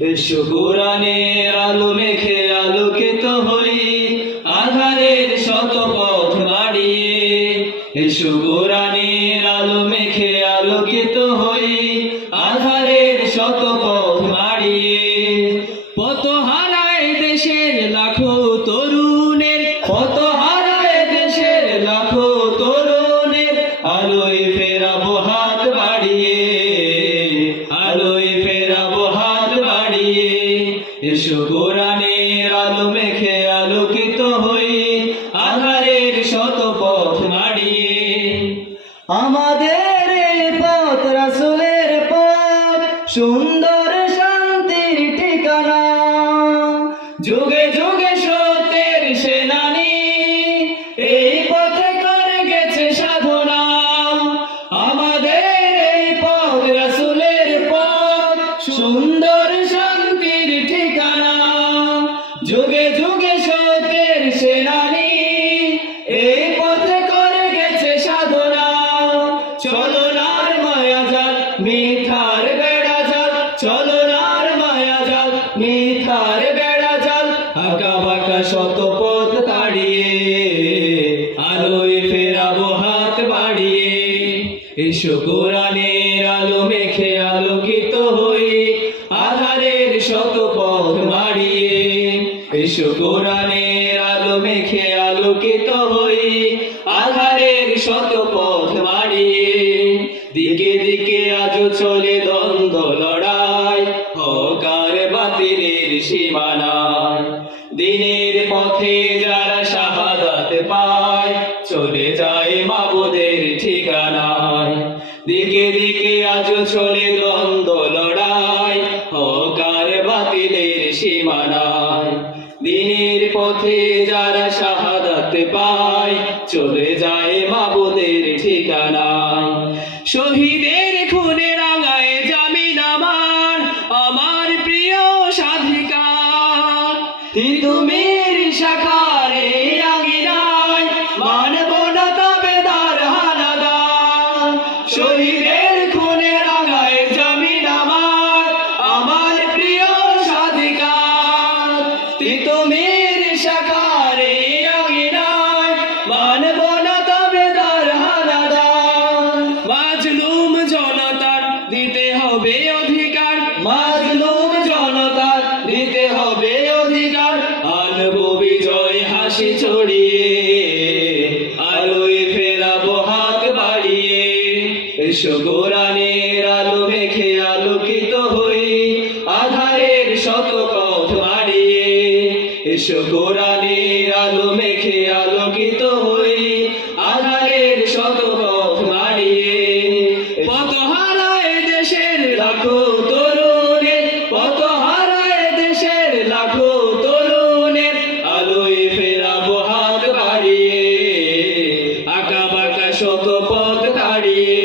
এসো কোরআনের আলো মেখে আলোকিত হই আঁধারের শত পথ বাড়িয়ে। এসো কোরআনের আলো মেখে আলোকিত হই আঁধারের শত পথ বাড়িয়ে। পথ হারায় দেশের লাখো তরুণের, পথ হারায় দেশের লাখো তরুণের, আলোয় ফেরাবো হাত বাড়িয়ে, আলোয় ফেরাবো হাত বাড়িয়ে। এসো কোরআনের আলো মেখে আলোকিত হই আঁধারের শত পথ বাড়িয়ে। আমাদের এই পথ রাসূলের পথ, সুন্দর শান্তির ঠিকানা, যুগে যুগে সত্যের সেনানী এই পথে করে গেছে সাধনা। আমাদের এই পথ রাসূলের পথ, সুন্দর শান্তির ঠিকানা, যুগে যুগে সত্যের সেনানী এই পথে করে গেছে সাধনা। চলো নার মায়া জাল মিঠার বেড়া জাল, চলো নার মায়া জাল মিঠার বেড়া জাল, আঁকা বাঁকা শত পথ তাড়িয়ে আলোয় ফেরাবো হাত বাড়িয়ে। এসো কোরআনের আলো মেখে আলোকিত হই আঁধারের শত পথ বাড়িয়ে। এসো কোরআনের আলো মেখে আলোকিত হই আঁধারের শত পথ বাড়িয়ে। দিকে দিকে আজও চলে দ্বন্দ্ব লড়াই, হক আর বাতিলের সীমানায়। দিনের পথে যারা শাহাদাত পায় চলে যায় মাবুদের ঠিকানায়। দিকে দিকে আজও চলে দ্বন্দ্ব লড়াই, হক আর বাতিলের সীমানায়। দিনের পথে যারা শাহাদাত পায় চলে যায় মাবুদের ঠিকানায়। শহীদের খুনে রাঙায় জামিন আমার, আমার প্রিয় স্বাধিকার। তিতুমির শাখার এই আঙিনায় মানব না তাবেদার হানাদার। শহীদের খুনে রাঙায় জামিন আমার, আমার প্রিয় স্বাধিকার। তিতুমির শাখার এই আঙিনায় মানব না তাবেদার হানাদার। মাজলুম জনতার দিতে হবে অধিকার, মাজলুম জনতার দিতে হবে অধিকার। আনবো বিজয় হাসি ছড়িয়ে আলোয় ফেরাবো হাত বাড়িয়ে। এসো কোরআনের আলো মেখে আলোকিত হই আঁধারের শত পথ বাড়িয়ে। এসো কোরআনের আলো মেখে আলোকিত হই আঁধারের শত পথ বাড়িয়ে। পথ হারায় দেশের লাখো তরুণের, পথ হারায় দেশের লাখো তরুণের, আলোয় ফেরাবো হাত বাড়িয়ে, আঁকা বাঁকা শত পথ তাড়িয়ে।